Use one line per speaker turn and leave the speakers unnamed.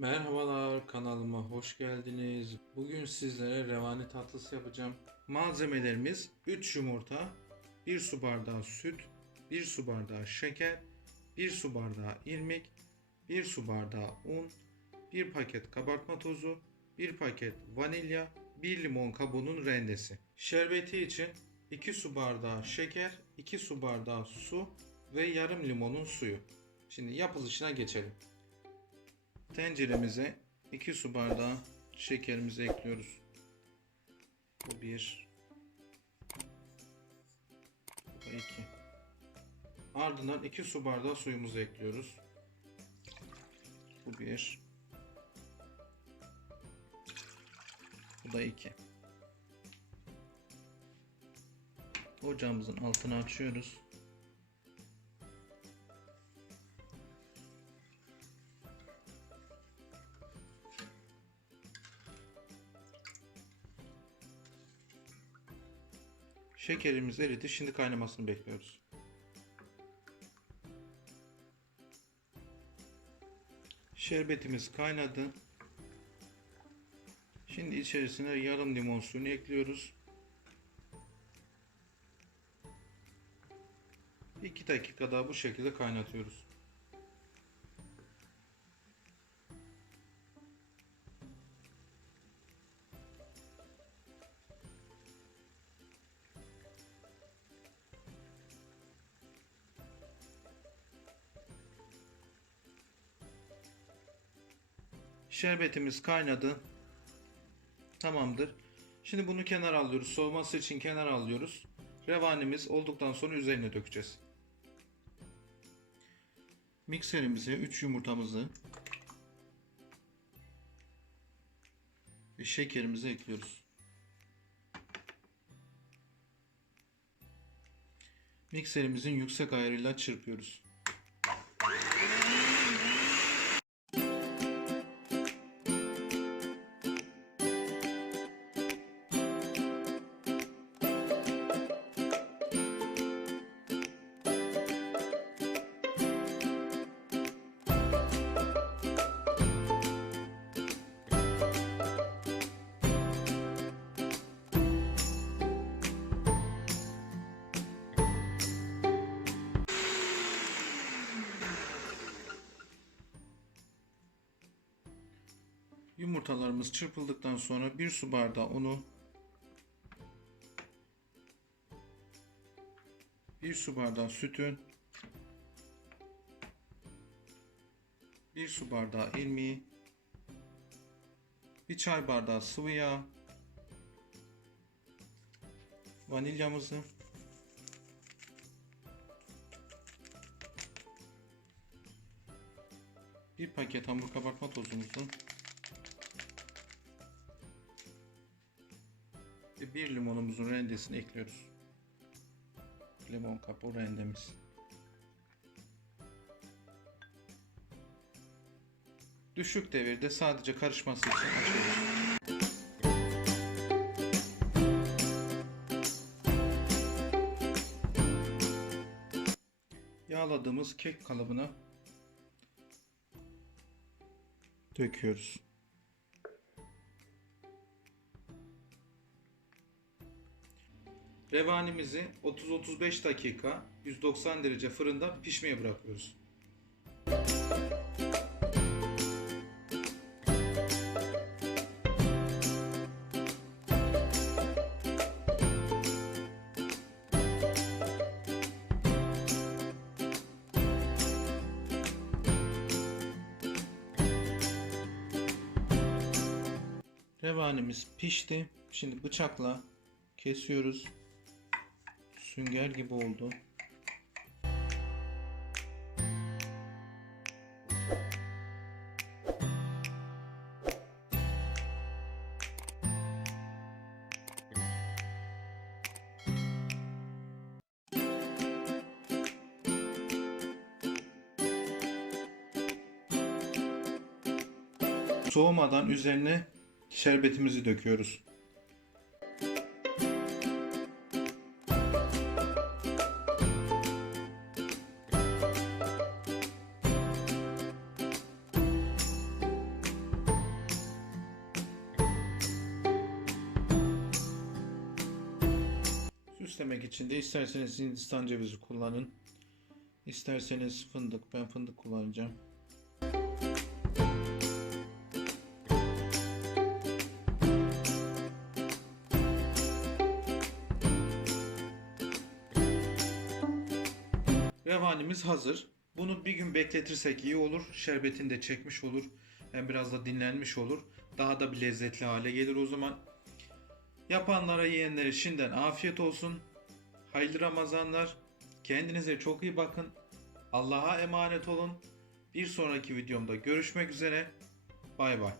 Merhabalar kanalıma hoş geldiniz. Bugün sizlere revani tatlısı yapacağım. Malzemelerimiz 3 yumurta, 1 su bardağı süt, 1 su bardağı şeker, 1 su bardağı irmik, 1 su bardağı un, 1 paket kabartma tozu, 1 paket vanilya, 1 limon kabuğunun rendesi. Şerbeti için 2 su bardağı şeker, 2 su bardağı su ve yarım limonun suyu. Şimdi yapılışına geçelim. Tenceremize 2 su bardağı şekerimizi ekliyoruz. Bu 1 Bu da 2 Ardından 2 su bardağı suyumuzu ekliyoruz. Bu 1 Bu da 2 Ocağımızın altını açıyoruz. Şekerimiz eridi. Şimdi kaynamasını bekliyoruz. Şerbetimiz kaynadı. Şimdi içerisine yarım limon suyunu ekliyoruz. 2 dakika daha bu şekilde kaynatıyoruz. Şerbetimiz kaynadı. Tamamdır. Şimdi bunu kenara alıyoruz. Soğuması için kenara alıyoruz. Revanimiz olduktan sonra üzerine dökeceğiz. Mikserimize 3 yumurtamızı ve şekerimizi ekliyoruz. Mikserimizin yüksek ayarıyla çırpıyoruz. Yumurtalarımız çırpıldıktan sonra bir su bardağı unu bir su bardağı sütün bir su bardağı irmiği bir çay bardağı sıvı yağ vanilyamızı bir paket hamur kabartma tozumuzu ve bir limonumuzun rendesini ekliyoruz. Limon kabuğu rendemiz. Düşük devirde sadece karışması için açıyoruz. Yağladığımız kek kalıbına döküyoruz. Revanimizi 30-35 dakika 190 derece fırında pişmeye bırakıyoruz. Revanimiz pişti. Şimdi bıçakla kesiyoruz. Sünger gibi oldu. Soğumadan üzerine şerbetimizi döküyoruz. Süslemek için de isterseniz Hindistan cevizi kullanın. İsterseniz fındık. Ben fındık kullanacağım. Revanimiz hazır. Bunu bir gün bekletirsek iyi olur. Şerbetini de çekmiş olur. Hem biraz da dinlenmiş olur. Daha da bir lezzetli hale gelir o zaman. Yapanlara yiyenlere şimdiden afiyet olsun hayırlı Ramazanlar. Kendinize çok iyi bakın. Allah'a emanet olun. Bir sonraki videomda görüşmek üzere. Bay bay.